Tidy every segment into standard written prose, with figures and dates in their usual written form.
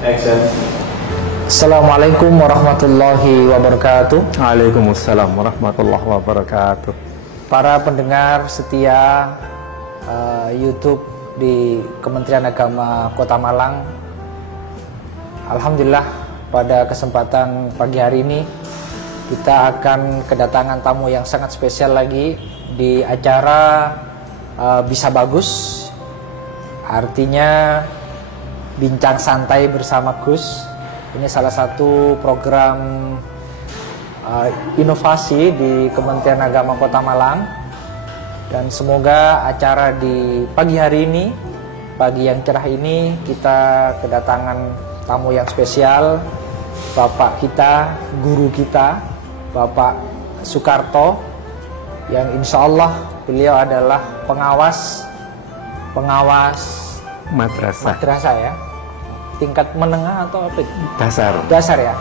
Action. Assalamualaikum warahmatullahi wabarakatuh. Waalaikumsalam warahmatullahi wabarakatuh. Para pendengar setia YouTube di Kementerian Agama Kota Malang, alhamdulillah pada kesempatan pagi hari ini kita akan kedatangan tamu yang sangat spesial lagi di acara Bisa Bagus. Artinya bincang santai bersama Gus. Ini salah satu program inovasi di Kementerian Agama Kota Malang. Dan semoga acara di pagi hari ini, pagi yang cerah ini, kita kedatangan tamu yang spesial, Bapak kita, guru kita, Bapak Soekarto, yang insya Allah beliau adalah pengawas madrasah ya, tingkat menengah atau apa? Dasar ya,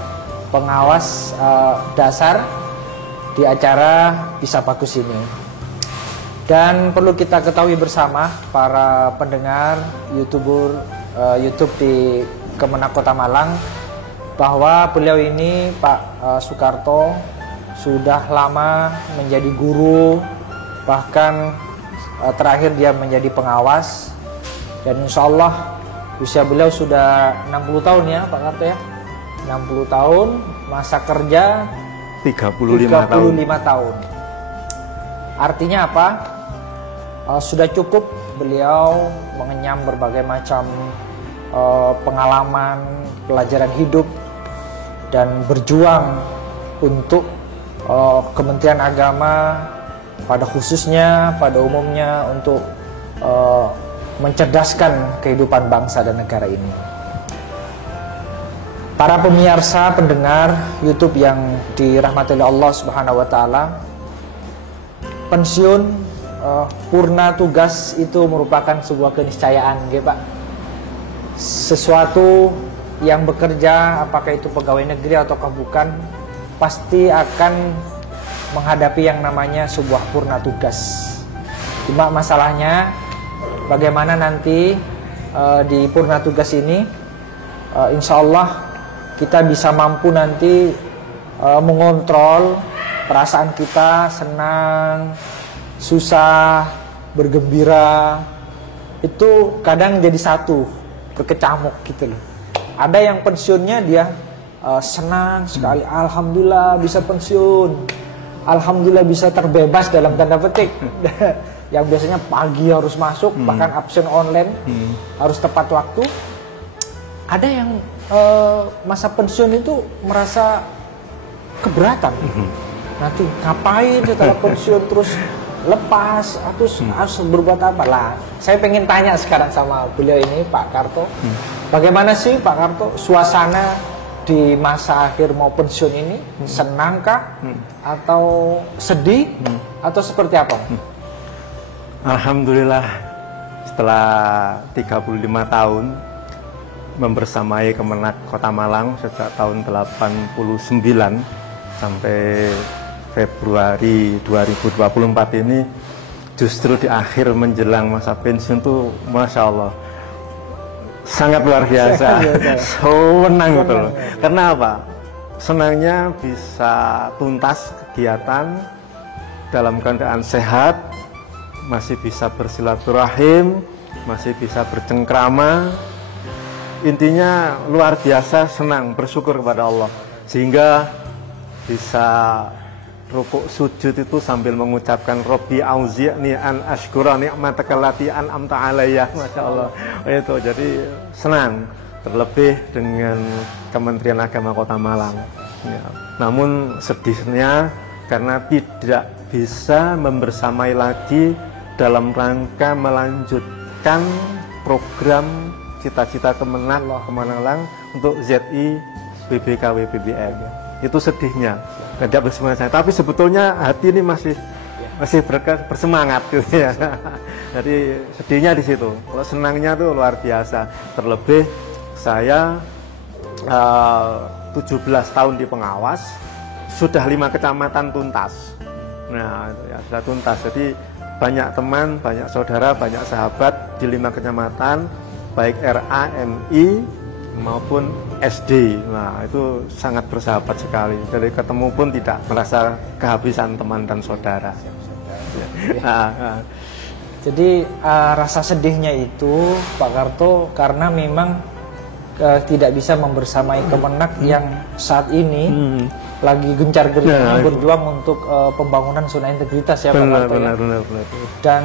pengawas dasar di acara Bisa Bagus ini. Dan perlu kita ketahui bersama para pendengar YouTube di Kemenak Kota Malang, bahwa beliau ini Pak Soekarto sudah lama menjadi guru, bahkan terakhir dia menjadi pengawas. Dan insya Allah usia beliau sudah 60 tahun ya Pak Karto ya, 60 tahun, masa kerja 35 tahun. Artinya apa? Sudah cukup beliau mengenyam berbagai macam pengalaman, pelajaran hidup, dan berjuang untuk Kementerian Agama pada khususnya, pada umumnya, untuk mencerdaskan kehidupan bangsa dan negara ini. Para pemirsa, pendengar YouTube yang dirahmati oleh Allah Subhanahu wa taala, pensiun purna tugas itu merupakan sebuah keniscayaan, nggih Pak. Sesuatu yang bekerja, apakah itu pegawai negeri ataukah bukan, pasti akan menghadapi yang namanya sebuah purna tugas. Cuma masalahnya bagaimana nanti di purna tugas ini, insya Allah kita bisa mampu nanti mengontrol perasaan kita, senang, susah, bergembira, itu kadang jadi satu, berkecamuk gitu loh. Ada yang pensiunnya dia senang sekali, alhamdulillah bisa pensiun, alhamdulillah bisa terbebas dalam tanda petik. Yang biasanya pagi harus masuk, bahkan absen online, harus tepat waktu. Ada yang masa pensiun itu merasa keberatan. Nanti ngapain setelah pensiun, terus lepas, harus berbuat apa lah. Saya pengen tanya sekarang sama beliau ini, Pak Karto, bagaimana sih Pak Karto suasana di masa akhir mau pensiun ini? Senangkah atau sedih atau seperti apa? Alhamdulillah, setelah 35 tahun membersamai Kemenak Kota Malang sejak tahun 89 sampai Februari 2024 ini, justru di akhir menjelang masa pensiun tuh Masya Allah sangat luar biasa. Senang betul. Karena apa? Senangnya bisa tuntas kegiatan dalam keadaan sehat, masih bisa bersilaturahim, masih bisa bercengkrama. Intinya luar biasa senang, bersyukur kepada Allah, sehingga bisa rukuk sujud itu sambil mengucapkan Robbi auzi'ni an ashkura ni'mataka allati an'amta alayya. Masya Allah. Itu jadi senang, terlebih dengan Kementerian Agama Kota Malang ya. Namun sedihnya karena tidak bisa membersamai lagi dalam rangka melanjutkan program cita-cita Kemenak Malang untuk ZI BBKW BBM. Itu sedihnya, tidak bersama saya. Tapi sebetulnya hati ini masih bersemangat gitu ya. Jadi sedihnya di situ. Kalau senangnya tuh luar biasa. Terlebih saya 17 tahun di pengawas, sudah 5 kecamatan tuntas. Nah, itu ya sudah tuntas. Jadi banyak teman, banyak saudara, banyak sahabat di 5 kecamatan, baik RA, MI maupun SD. Nah, itu sangat bersahabat sekali. Dari ketemu pun tidak merasa kehabisan teman dan saudara. Jadi rasa sedihnya itu Pak Karto karena memang tidak bisa membersamai Kemenak yang saat ini lagi gencar-gencarnya berjuang untuk pembangunan zona integritas ya Pak Karto. Benar. Dan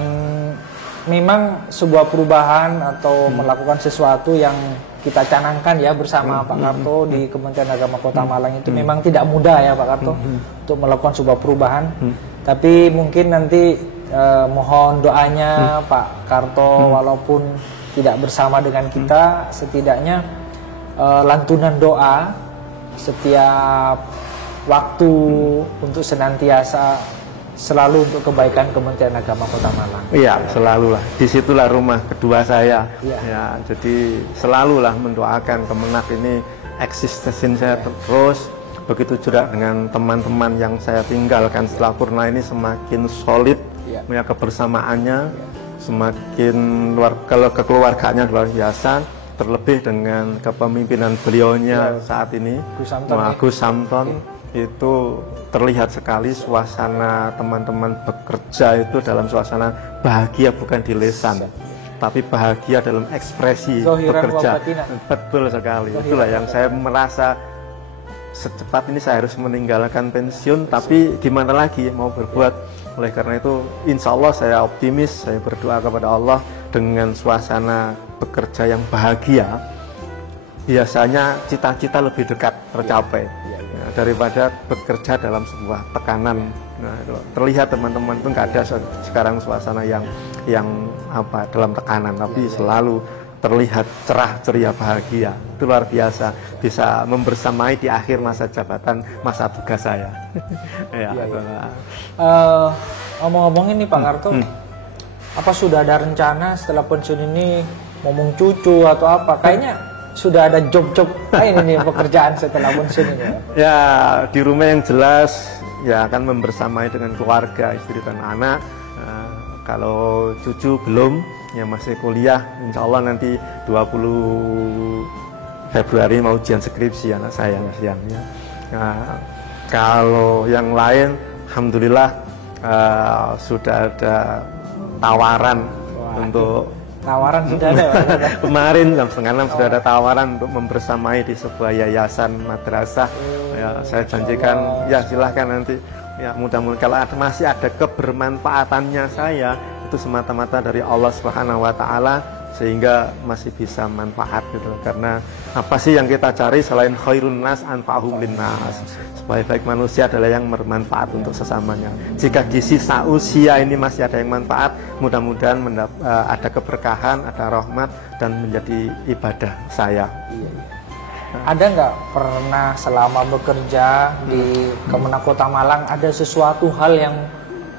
memang sebuah perubahan atau melakukan sesuatu yang kita canangkan ya bersama Pak Karto di Kementerian Agama Kota Malang itu memang tidak mudah ya Pak Karto untuk melakukan sebuah perubahan. Tapi mungkin nanti mohon doanya Pak Karto walaupun tidak bersama dengan kita, setidaknya lantunan doa setiap waktu untuk senantiasa selalu untuk kebaikan Kementerian Agama Kota Malang. Iya, selalulah. Disitulah rumah kedua saya. Iya. Ya, jadi selalulah mendoakan Kemenak ini eksistensi saya terus. Begitu juga dengan teman-teman yang saya tinggalkan setelah Purna ini semakin solid, ya kebersamaannya, semakin kekeluargaannya luar biasa. Terlebih dengan kepemimpinan beliaunya saat ini, Gus Samton. Itu terlihat sekali suasana teman-teman bekerja itu dalam suasana bahagia, bukan di lisan, tapi bahagia dalam ekspresi bekerja. Betul sekali. Itulah yang saya merasa secepat ini saya harus meninggalkan pensiun, tapi gimana lagi mau berbuat. Oleh karena itu insya Allah saya optimis, saya berdoa kepada Allah dengan suasana bekerja yang bahagia, biasanya cita-cita lebih dekat tercapai daripada bekerja dalam sebuah tekanan. Nah, terlihat teman-teman itu nggak ada sekarang suasana yang dalam tekanan, tapi selalu terlihat cerah ceria bahagia. Itu luar biasa, bisa membersamai di akhir masa jabatan, masa tugas saya. Ngomong-ngomong ini Pak Karto, apa sudah ada rencana setelah pensiun ini ngomong cucu atau apa? Kayaknya sudah ada job-job lain ini pekerjaan setelah pensiun ini. Ya, di rumah yang jelas ya akan membersamai dengan keluarga, istri dan anak. Kalau cucu belum, ya masih kuliah, insya Allah nanti 20 Februari mau ujian skripsi anak saya ya. Kalau yang lain, alhamdulillah sudah ada tawaran untuk tawaran sudah ada. Kemarin jam 5:30 sudah ada tawaran untuk membersamai di sebuah yayasan madrasah. Ya, saya janjikan ya silahkan nanti. Ya mudah-mudahan kalau masih ada kebermanfaatannya saya itu semata-mata dari Allah Subhanahu Wa Taala, sehingga masih bisa manfaat gitu. Karena apa sih yang kita cari selain khairun nas anfa'uhum linnas? Sebaik-baik manusia adalah yang bermanfaat untuk sesamanya. Jika di sisa usia ini masih ada yang manfaat, mudah-mudahan ada keberkahan, ada rahmat, dan menjadi ibadah saya. Ada nggak pernah selama bekerja di Kemenak Kota Malang ada sesuatu hal yang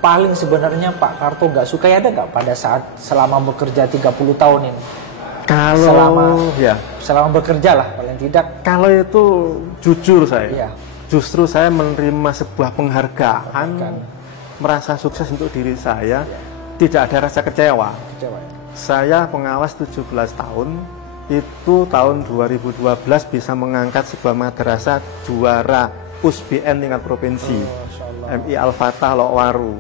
paling sebenarnya Pak Karto nggak suka, ada nggak pada saat selama bekerja 30 tahun ini? Kalau selama bekerja lah paling tidak. Kalau itu jujur saya. Iya. Justru saya menerima sebuah penghargaan, merasa sukses untuk diri saya, tidak ada rasa kecewa. Saya pengawas 17 tahun, itu tahun 2012 bisa mengangkat sebuah madrasah juara USBN tingkat provinsi, MI Al-Fatah Lokwaru.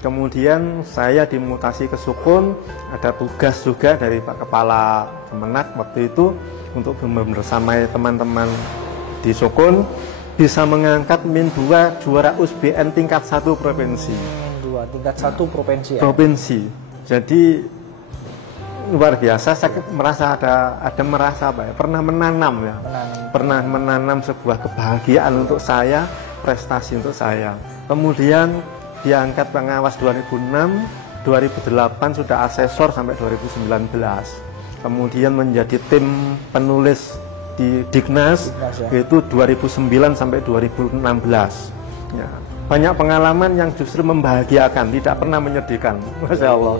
Kemudian saya dimutasi ke Sukun, ada tugas juga dari Pak Kepala Kemenak waktu itu untuk bersamai teman-teman di Sukun, bisa mengangkat Min 2 juara USBN tingkat 1 provinsi. Min 2 tingkat 1 provinsi ya? Provinsi. Jadi luar biasa, saya merasa merasa apa ya, pernah menanam ya. Pernah menanam sebuah kebahagiaan untuk saya, prestasi untuk saya. Kemudian diangkat pengawas 2006, 2008 sudah asesor sampai 2019. Kemudian menjadi tim penulis di Dignas yaitu 2009 sampai 2016. Ya, banyak pengalaman yang justru membahagiakan, tidak pernah menyedihkan. Masya Allah.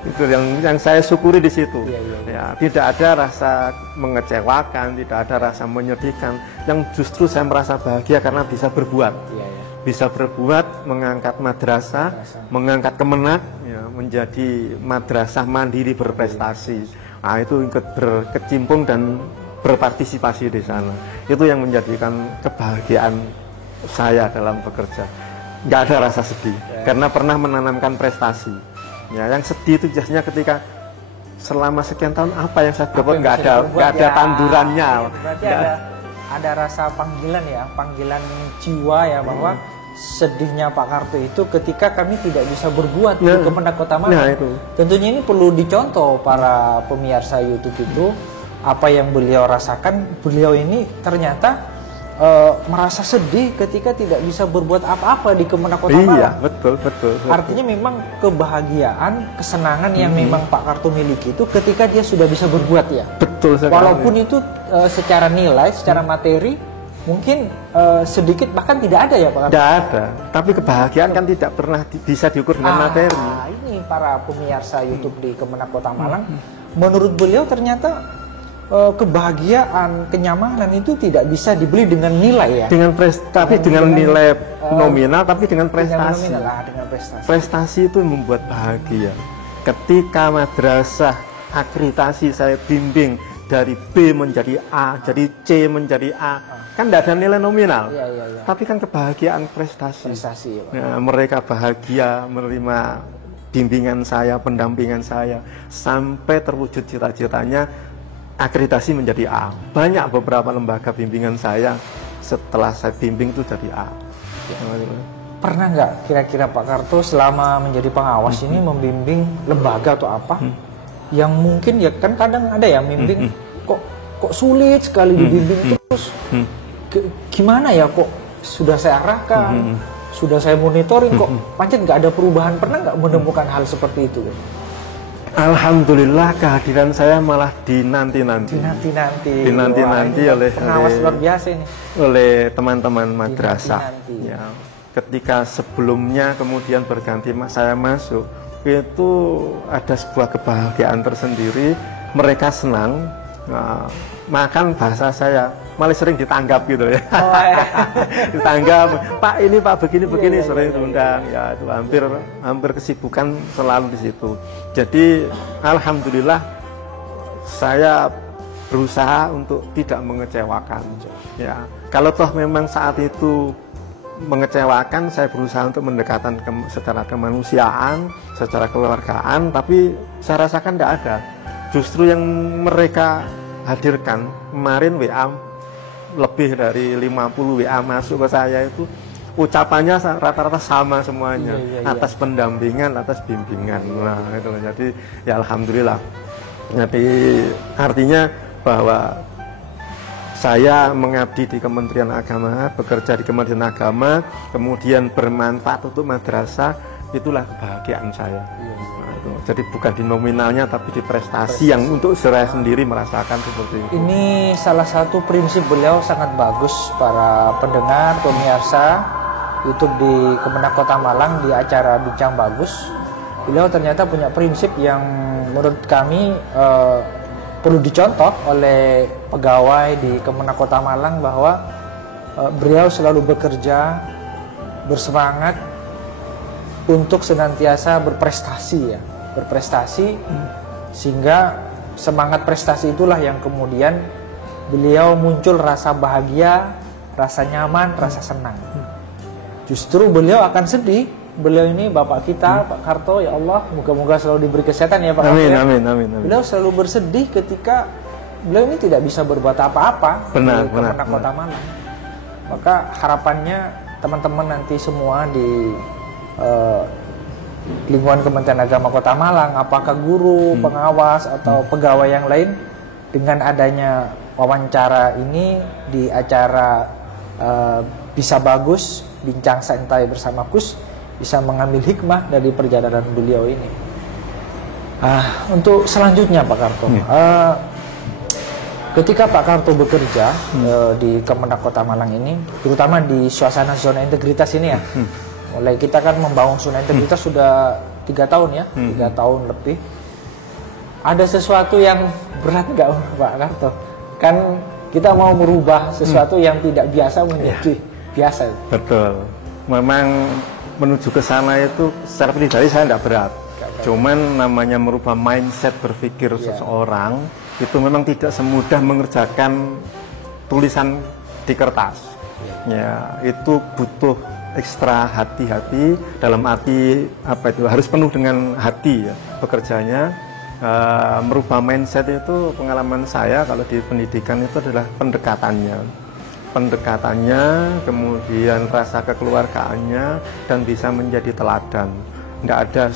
Itu yang saya syukuri di situ. Ya, tidak ada rasa mengecewakan, tidak ada rasa menyedihkan. Yang justru saya merasa bahagia karena bisa berbuat. Bisa berbuat, mengangkat madrasah, mengangkat Kemenak, ya, menjadi madrasah mandiri berprestasi. Nah, itu berkecimpung dan berpartisipasi di sana. Itu yang menjadikan kebahagiaan saya dalam bekerja. Nggak ada rasa sedih, karena pernah menanamkan prestasi. Ya, yang sedih itu biasanya ketika selama sekian tahun apa yang saya dapat nggak ada tandurannya. Berarti ada rasa panggilan ya, panggilan jiwa ya, bahwa sedihnya Pak Karto itu ketika kami tidak bisa berbuat di Kemendak Kota Malang. Nah, itu. Tentunya ini perlu dicontoh para pemirsa YouTube itu, apa yang beliau rasakan. Beliau ini ternyata merasa sedih ketika tidak bisa berbuat apa-apa di Kemendak Kota Malang. Iya, betul. Artinya memang kebahagiaan, kesenangan yang memang Pak Karto miliki itu ketika dia sudah bisa berbuat ya. Betul sekali. Walaupun itu secara nilai, secara materi mungkin sedikit bahkan tidak ada ya Pak Karto. Tidak ada. Tapi kebahagiaan kan tidak pernah bisa diukur dengan materi. Ini para pemirsa YouTube di Kemendak Kota Malang, menurut beliau ternyata kebahagiaan, kenyamanan itu tidak bisa dibeli dengan nilai ya. Tapi dengan nilai nominal, tapi dengan prestasi. Dengan prestasi. Prestasi itu membuat bahagia. Ketika madrasah akreditasi saya bimbing dari B menjadi A, jadi C menjadi A, kan tidak ada nilai nominal. Iya. Tapi kan kebahagiaan prestasi. Ya, Pak. Nah, mereka bahagia menerima bimbingan saya, pendampingan saya, sampai terwujud cita-citanya akreditasi menjadi A. Banyak beberapa lembaga bimbingan saya setelah saya bimbing itu jadi A. Pernah nggak kira-kira Pak Karto selama menjadi pengawas ini membimbing lembaga atau apa yang mungkin ya kan kadang ada ya bimbing kok sulit sekali dibimbing terus gimana ya, kok sudah saya arahkan, sudah saya monitoring kok pancen nggak ada perubahan. Pernah nggak menemukan hal seperti itu? Alhamdulillah kehadiran saya malah dinanti-nanti oleh pengawas luar biasa ini, oleh teman-teman madrasah. Ya, ketika sebelumnya kemudian berganti saya masuk, itu ada sebuah kebahagiaan tersendiri. Mereka senang, makan bahasa saya malah sering ditanggap gitu ya. Ditanggap, Pak ini Pak begini sering diundang ya, itu hampir kesibukan selalu di situ. Jadi alhamdulillah saya berusaha untuk tidak mengecewakan. Ya, kalau toh memang saat itu mengecewakan, saya berusaha untuk mendekatkan secara kemanusiaan, secara keluargaan, tapi saya rasakan tidak ada. Justru yang mereka hadirkan kemarin WA lebih dari 50 WA masuk ke saya itu ucapannya rata-rata sama semuanya, atas pendampingan, atas bimbingan. Nah, itu jadi ya alhamdulillah. Jadi artinya bahwa saya mengabdi di Kementerian Agama, bekerja di Kementerian Agama, kemudian bermanfaat untuk madrasah, itulah kebahagiaan saya. Jadi bukan di nominalnya tapi di prestasi yang untuk saya sendiri merasakan seperti itu. Ini salah satu prinsip beliau sangat bagus, para pendengar, pemirsa YouTube di Kemendak Kota Malang di acara Bincang Bagus. Beliau ternyata punya prinsip yang menurut kami perlu dicontoh oleh pegawai di Kemendak Kota Malang, bahwa beliau selalu bekerja bersemangat untuk senantiasa berprestasi, sehingga semangat prestasi itulah yang kemudian beliau muncul rasa bahagia, rasa nyaman, rasa senang. Justru beliau akan sedih. Beliau ini Bapak kita, Pak Karto, ya Allah, moga-moga selalu diberi kesehatan ya Pak. Amin. Beliau selalu bersedih ketika beliau ini tidak bisa berbuat apa-apa di Kemendak Kota Malang. Maka harapannya teman-teman nanti semua di lingkungan Kementerian Agama Kota Malang, apakah guru, pengawas atau pegawai yang lain, dengan adanya wawancara ini di acara Bisa Bagus, Bincang Santai bersama Kus, bisa mengambil hikmah dari perjalanan beliau ini. Untuk selanjutnya Pak Karto, ketika Pak Karto bekerja di Kemendak Kota Malang ini, terutama di suasana zona integritas ini ya, mulai kita kan membangun zona integritas sudah 3 tahun ya, 3 tahun lebih. Ada sesuatu yang berat nggak Pak Karto? Kan kita mau merubah sesuatu yang tidak biasa menjadi biasa. Betul. Memang menuju ke sana itu secara pribadi saya tidak berat. Cuman namanya merubah mindset berpikir seseorang itu memang tidak semudah mengerjakan tulisan di kertas. Ya, itu butuh ekstra hati-hati, dalam arti apa itu, harus penuh dengan hati ya bekerjanya. Merubah mindset itu pengalaman saya kalau di pendidikan itu adalah pendekatannya, kemudian rasa kekeluargaannya, dan bisa menjadi teladan. Tidak ada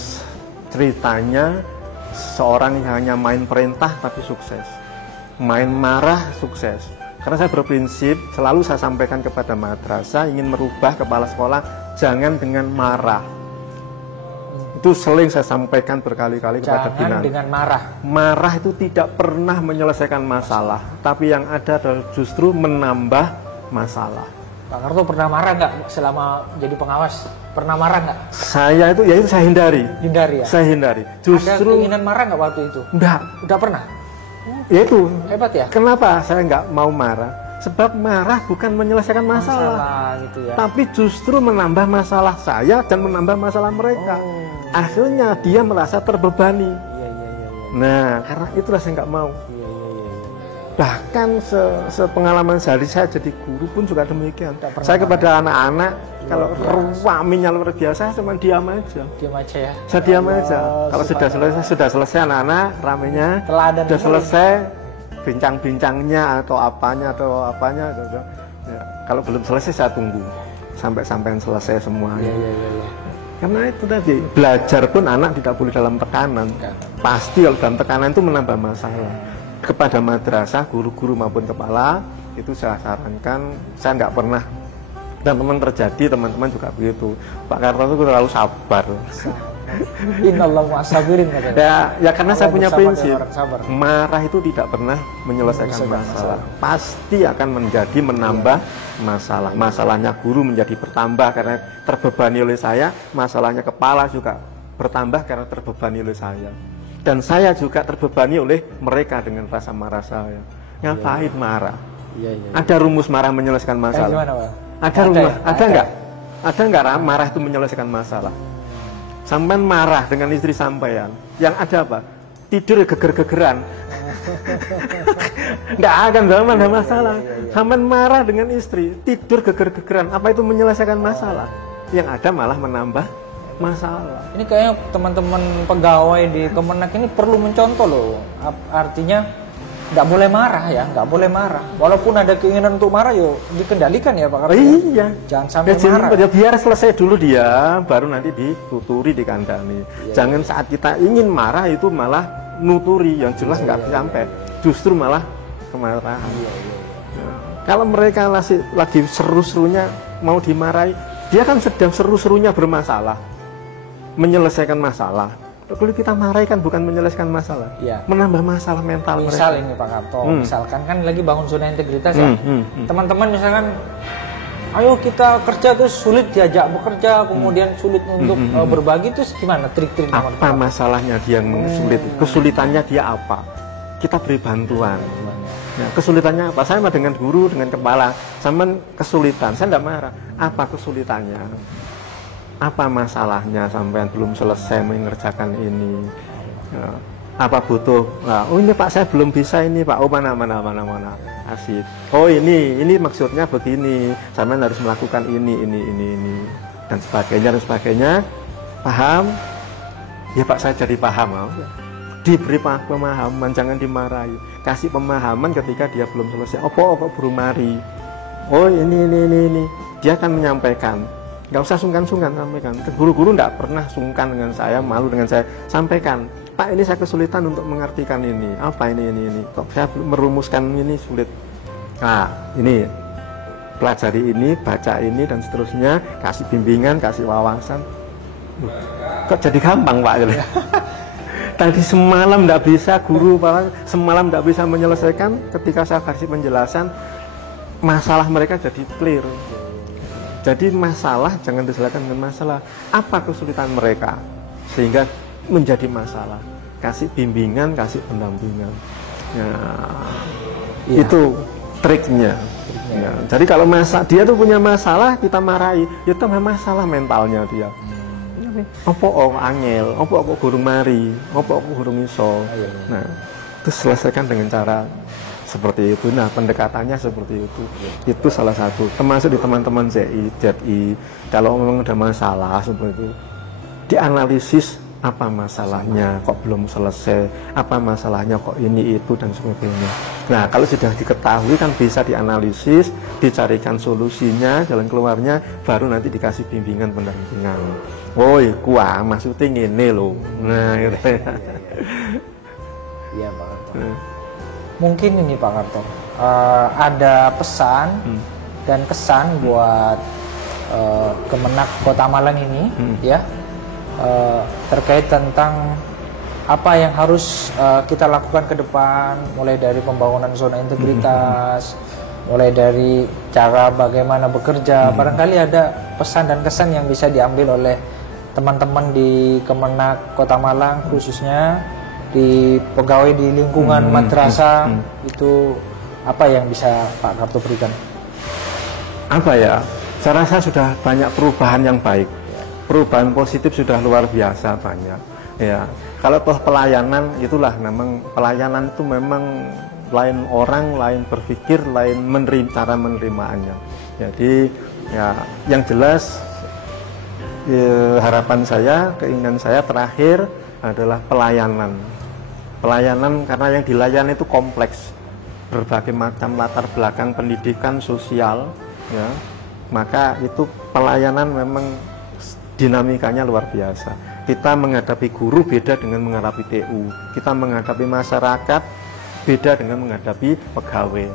ceritanya seorang yang hanya main perintah tapi sukses, main marah sukses. Karena saya berprinsip, selalu saya sampaikan kepada madrasah, ingin merubah kepala sekolah, jangan dengan marah. Itu sering saya sampaikan berkali-kali kepada pimpinan. Jangan dengan marah. Marah itu tidak pernah menyelesaikan masalah, tapi yang ada adalah justru menambah masalah. Pak Karto pernah marah nggak selama jadi pengawas? Pernah marah nggak? Saya itu, ya itu saya hindari. Hindari ya? Saya hindari. Ada keinginan marah nggak waktu itu? Enggak. Udah pernah? Ya itu. Hebat ya? Kenapa saya nggak mau marah? Sebab marah bukan menyelesaikan masalah gitu ya. Tapi justru menambah masalah saya dan menambah masalah mereka. Akhirnya dia merasa terbebani. Nah, karena itulah saya nggak mau. Bahkan sepengalaman sehari saya jadi guru pun juga demikian. Saya kepada anak-anak, kalau ruaminya luar biasa, saya cuma diam aja. Diam aja ya? Saya diam aja. Kalau sudah selesai anak-anak, ramenya, sudah selesai, bincang-bincangnya atau apanya gitu. Ya, kalau belum selesai saya tunggu sampai selesai semuanya. Karena itu tadi, belajar pun anak tidak boleh dalam tekanan. Pasti kalau dalam tekanan itu menambah masalah. Kepada madrasah, guru-guru maupun kepala, itu saya sarankan, saya nggak pernah, dan teman terjadi, teman-teman juga begitu. Pak Karto itu terlalu sabar. Innallahu ma'as-sabirin katanya. Ya karena saya punya prinsip, marah itu tidak pernah menyelesaikan masalah. Pasti akan menjadi menambah masalah. Masalahnya guru menjadi bertambah karena terbebani oleh saya, masalahnya kepala juga bertambah karena terbebani oleh saya. Dan saya juga terbebani oleh mereka dengan rasa marah saya. Ngapain marah? Ada rumus marah menyelesaikan masalah? Gimana, Pak? Ada nggak marah itu menyelesaikan masalah? Sampai marah dengan istri sampean, yang ada apa? Tidur geger-gegeran. Nggak akan ada masalah. Sampai marah dengan istri, tidur geger-gegeran. Apa itu menyelesaikan masalah? Yang ada malah menambah masalah. Ini kayaknya teman-teman pegawai di Kemenak ini perlu mencontoh loh. Artinya nggak boleh marah ya, nggak boleh marah. Walaupun ada keinginan untuk marah, yuk dikendalikan ya Pak Karto. Iya. Jangan sampai marah. Ya, biar selesai dulu dia, baru nanti dituturi, dikandani. Jangan saat kita ingin marah itu malah nuturi, yang jelas nggak sampai. Justru malah kemarahan. Kalau mereka lagi seru-serunya mau dimarahi, dia kan sedang seru-serunya bermasalah, menyelesaikan masalah. Kalau kita marahi kan bukan menyelesaikan masalah, menambah masalah mental mereka. Misal ini Pak Karto, misalkan kan lagi bangun zona integritas ya. Teman-teman misalkan, ayo kita kerja terus sulit diajak bekerja, kemudian sulit untuk berbagi, terus gimana trik-trik? Apa masalahnya dia yang sulit? Kesulitannya dia apa? Kita beri bantuan. Ya, kesulitannya apa? Saya dengan guru, dengan kepala, sama kesulitan. Saya tidak marah. Apa kesulitannya? Apa masalahnya sampai belum selesai mengerjakan ini? Ya, apa butuh? Nah, oh ini Pak saya belum bisa ini Pak. Oh mana. Asik. Oh ini maksudnya begini. Sampai harus melakukan ini dan sebagainya. Paham? Ya Pak saya jadi paham. Diberi pemahaman, jangan dimarahi. Kasih pemahaman ketika dia belum selesai. Oh kok baru mari? Oh ini. Dia akan menyampaikan. Nggak usah sungkan-sungkan sampaikan. Guru-guru nggak pernah sungkan dengan saya, malu dengan saya. Sampaikan, Pak ini saya kesulitan untuk mengartikan ini. Apa ini. Kok saya merumuskan ini sulit. Nah ini, pelajari ini, baca ini, dan seterusnya. Kasih bimbingan, kasih wawasan. Kok jadi gampang Pak? Tadi semalam nggak bisa, guru Pak, semalam nggak bisa menyelesaikan. Ketika saya kasih penjelasan, masalah mereka jadi clear. Jadi masalah jangan diselesaikan dengan masalah. Apa kesulitan mereka sehingga menjadi masalah? Kasih bimbingan, kasih pendampingan. Ya, itu triknya. Ya, jadi kalau dia tuh punya masalah, kita marahi, itu masalah mentalnya dia. ini apa angel, apa kok gurung mari, apa kok gurung iso. Nah, itu selesaikan dengan cara seperti itu. Nah, pendekatannya seperti itu. Itu salah satu. Termasuk di teman-teman ZI, kalau memang ada masalah seperti itu, dianalisis apa masalahnya, kok belum selesai, apa masalahnya kok ini itu dan sebagainya. Nah, kalau sudah diketahui kan bisa dianalisis, dicarikan solusinya, jalan keluarnya, baru nanti dikasih bimbingan pendampingan. Woi, kuah maksudnya ini loh. Nah, gitu ya. Iya Pak Karto. Mungkin ini Pak Karto, ada pesan dan kesan buat Kemenak Kota Malang ini, ya. Terkait tentang apa yang harus kita lakukan ke depan, mulai dari pembangunan zona integritas, mulai dari cara bagaimana bekerja. Barangkali ada pesan dan kesan yang bisa diambil oleh teman-teman di Kemenak Kota Malang, khususnya di pegawai di lingkungan madrasah, itu apa yang bisa Pak Karto berikan? Apa ya? Saya rasa sudah banyak perubahan yang baik. Perubahan positif sudah luar biasa banyak. Ya, kalau toh pelayanan itulah memang pelayanan itu memang lain orang, lain berpikir, lain cara menerimaannya. Jadi ya yang jelas harapan saya, keinginan saya terakhir adalah pelayanan. Pelayanan karena yang dilayani itu kompleks, berbagai macam latar belakang pendidikan, sosial, ya. Maka itu pelayanan memang dinamikanya luar biasa. Kita menghadapi guru beda dengan menghadapi TU. Kita menghadapi masyarakat beda dengan menghadapi pegawai.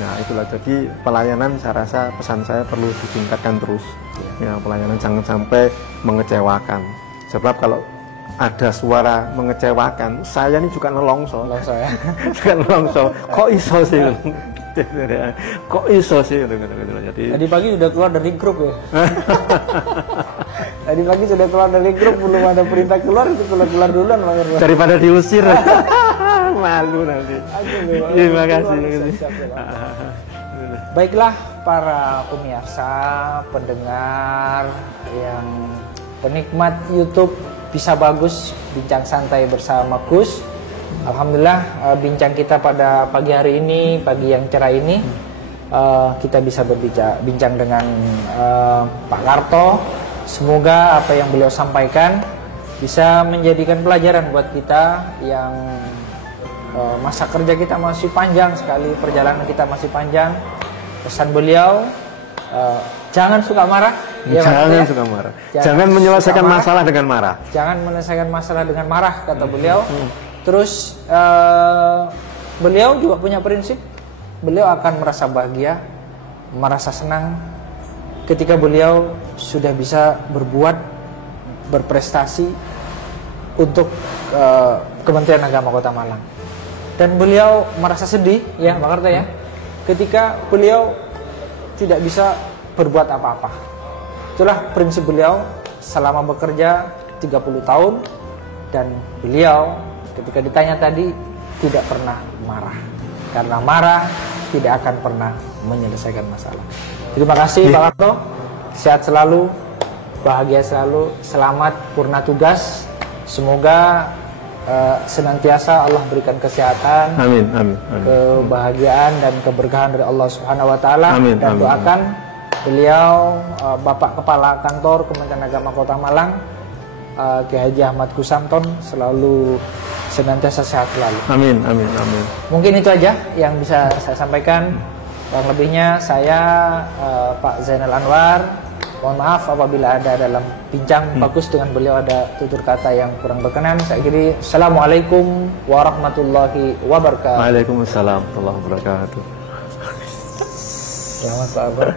Nah, itulah jadi pelayanan saya rasa pesan saya perlu ditingkatkan terus. Ya, pelayanan jangan sampai mengecewakan. Sebab kalau ada suara mengecewakan, saya ini juga nelongso. Ya. Juga nelongso. Kok iso sih? Kok iso sih? Jadi tadi pagi sudah keluar dari grup ya. Tadi pagi sudah keluar dari grup, belum ada perintah keluar, itu keluar duluan Bang Irwan. Daripada diusir. Malu nanti. Terima kasih. Baiklah para pemirsa, pendengar yang penikmat YouTube Bisa Bagus Bincang Santai bersama Gus. Alhamdulillah bincang kita pada pagi hari ini, pagi yang cerah ini, kita bisa bincang dengan Pak Karto. Semoga apa yang beliau sampaikan bisa menjadikan pelajaran buat kita yang masa kerja kita masih panjang sekali, perjalanan kita masih panjang. Pesan beliau, jangan suka marah. Jangan suka marah. Jangan menyelesaikan masalah dengan marah. Jangan menyelesaikan masalah dengan marah, kata beliau. Terus beliau juga punya prinsip, beliau akan merasa bahagia, merasa senang ketika beliau sudah bisa berbuat, berprestasi untuk Kementerian Agama Kota Malang. Dan beliau merasa sedih, ya Pak Karto ya, ketika beliau tidak bisa berbuat apa-apa. Itulah prinsip beliau selama bekerja 30 tahun, dan beliau ketika ditanya tadi tidak pernah marah, karena marah tidak akan pernah menyelesaikan masalah. Terima kasih Pak Karto, sehat selalu, bahagia selalu, selamat purna tugas. Semoga senantiasa Allah berikan kesehatan, amin. kebahagiaan dan keberkahan dari Allah Subhanahu Wa Taala. Dan doakan beliau, Bapak Kepala Kantor Kementerian Agama Kota Malang, Kiai Haji Ahmad Kusamton, selalu senantiasa sehat selalu. Amin. Mungkin itu aja yang bisa saya sampaikan. Kurang lebihnya saya Pak Zainal Anwar, mohon maaf apabila ada dalam bincang bagus dengan beliau ada tutur kata yang kurang berkenan. Saya akhiri, Assalamualaikum warahmatullahi wabarakatuh. Waalaikumsalam warahmatullahi wabarakatuh. Selamat Pak Abang.